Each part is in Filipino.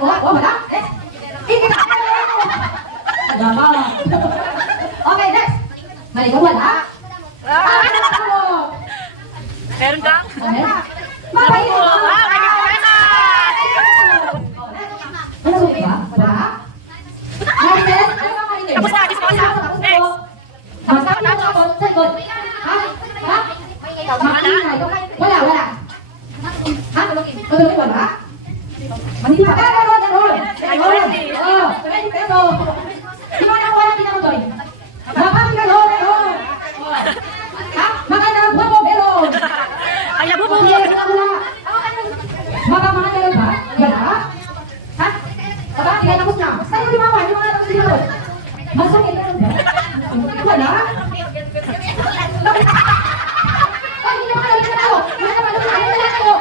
Wala? Next. Okay, next. Malikot, wala? Meron ka? Mabayo! Ano suki ba? Wala? Marites? Ano ba Marites? Tapos na, tapos na. Next. Masabi mo ako, sagot. Ha? Wala. Ha? Tulungin, wala? Hindi pa. Meron. 20 pesos. Di ba nakuha natin ako doon? Napang meron. Ha? Magandang buwan mo, meron. Ay, nabubo. Wala. Mga meron ba? Wala? Ha? Aba, tingnan tapos na. Sa'yo di mawa, di mga tapos din ako. Masakit na ba? Wala? Ay, hindi naman nalit na ako. Wala naman ako.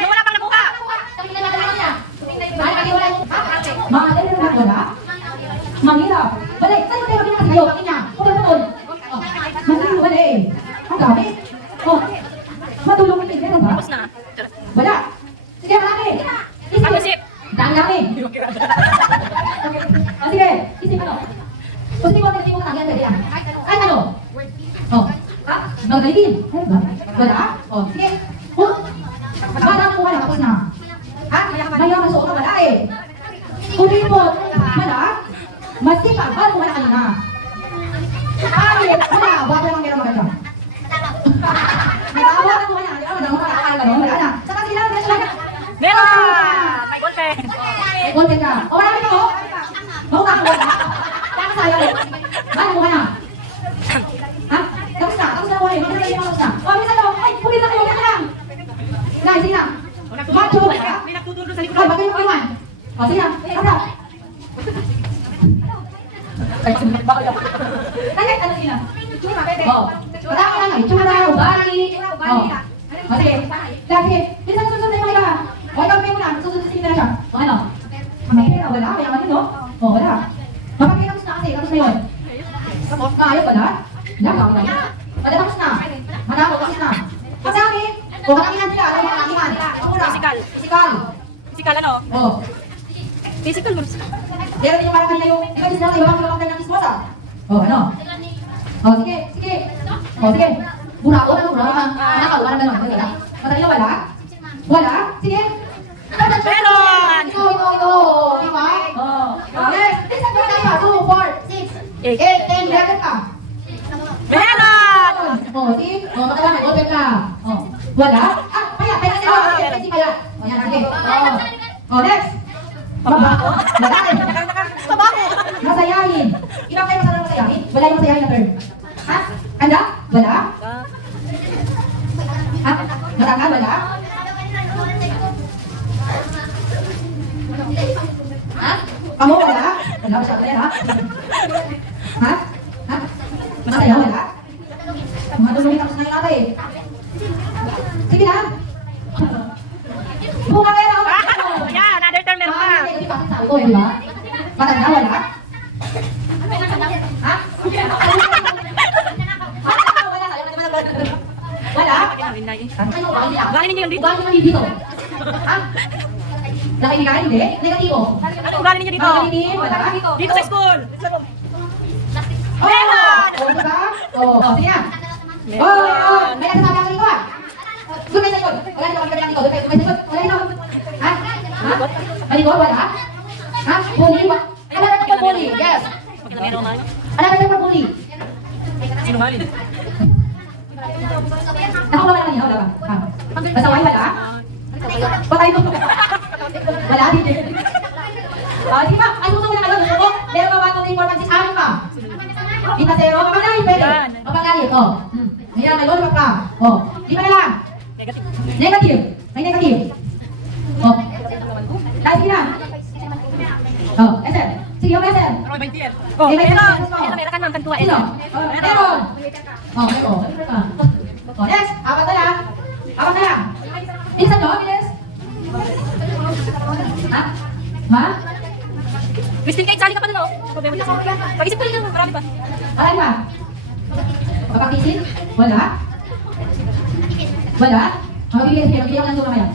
Yung wala pang nabuka. Mahal na wala? Mahirap. Balik, saan mo tayo pinakasigaw? Bakit niya? Putol. Mahirap, eh. Ang dami. Matulong mo din, ba? Tapos na. Wala. Sige, malaki. Pag-isip. Dami. Sige, isip ano? Gusto mo natin yung tagyan pwede yan. Ay, ano? Ha? Magalitin. Wala? Sige. Wala mo wala, tapos na. Ha? Mayaman suot ka wala eh. Kuripot, wala? Masipag, wala mo wala kanina. Ay, wala. Wala lang meron maganda. Nagawa ka mo wala. Wala na. Saka sila, Meron! May golpe. may content ka. O, marami ka o? Mauna ka wala? Tapos tayo. Ano mo ka na? Ha? Tapos na wala. Tapos na. O, minsan daw. Ay, pumili na kayo. Ganyan lang. Sige na. Macho. May nagtutulong sa Ay, bagay mo kayo. O, sige na. Asa? Ay, ano sila? O, wala ka lang. Itsura, ubali. O, sige. Lagi. Minsan susunod na yung mga. O, ikaw kayo muna. Susunod na siya. O, ano? May wala. Mayaman yun, no? O, wala. Mapagkakapos na kasi. Tapos na yun. Ayos wala? Nakaw na yun. Wala, tapos na. Manako, tapos na. Kasi akin. O, kalanginan sila. Alam mo, kalanginan. Physical. Physical. Physical ano? O. Physical mo. Meron yung parang kanina yung, di ba sila kayo bang kalawag ng ismosa? O, ano? O, sige. O, sige. Burao, ano? Burao ka. Manakaw, wala gano'n. Wala. Madali na wala? Wala? Sige. Meron! Ito. Di ba? O. Next. Isang ko tayo. 2, 4, 6, 8, 10. Bracket ka. Meron! O, see? O, makailangan. Open ka. O. Wala? Ah, paya sila. Kasi paya. O, yan. Sige. O, next. Mabaho? Wala. Tabaho! Masayahin. Ilang kayo masarap masayahin? Wala yung masayahin na term. Ha? Handa? Wala? Ha? Marangal? Wala? Ha? Kamu wala? Wala ba siya ulit, ha? Ha? Ha? Masaya wala? Matulungin tapos na yung ate eh. Sige na. Bunga kayo na. Ayan, another term meron ka. Hindi pa sabi ko, di ba? Matanda wala? Ha? Wala? Ano ba? Galing ninyo yun dito. Ugali naman dito. Ha? Nakinikaan, hindi? Negatibo. Galing ninyo dito. Nakinikin, wala? Dito sa school. Meron! O, diba? O, sige na. O, may nasasabi ako dito ah. Doon may sagot. Wala dito, kami dito. Doon may sagot. Wala dito. Ha? Ha? Malikot, wala? Ha? Bully? Ano ba ito bully? Yes. Ano ba ito bully? Sinungaling. Nakuha ka niya, wala ba? Ha? Masaway, wala? Patay mo. Wala, dito. Sige pa, ay susunod na kayo. Gusto ko, meron ka 1, 2, 3, 4, 5, 6, 6 pa. Kita zero, mapagalit, pwede. Mapagalit, o. Ayan, may load pa. O, di ba na lang? Negative. May negative. O. Dahil sige na. O, SM. Sige, yung SM. Oh, meron. Meron ka naman kantuwa. Sino? Meron. O, meron. O, next. Apat na lang. Bilisan nyo, bilis. Ha? Ha? Christine, kahit sali ka pa na, no? Pag-isip ko rin naman, marami pa. Alay ba? Papakisin? Wala? Wala? Magbibigay ka ng tulong kaya.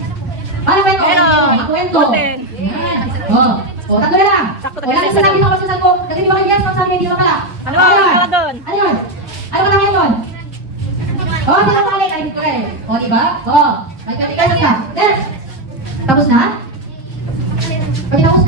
Paano kwento? Meron. Ako kwento. Golden. Yan. Oh. Oh, tatlo na lang. Sakto na Wala kasi na sinabi ko kasi ko. Nagtiba kayo yes, sabi kayo dito pala. Ano Oh, ba? yun. Ano doon? Ano yun? Ano ba naman yun? Oh, hindi lang mali. Ay, dito eh. Oh, diba? Oh. May katikas ka. Then, tapos na? Pag tapos na?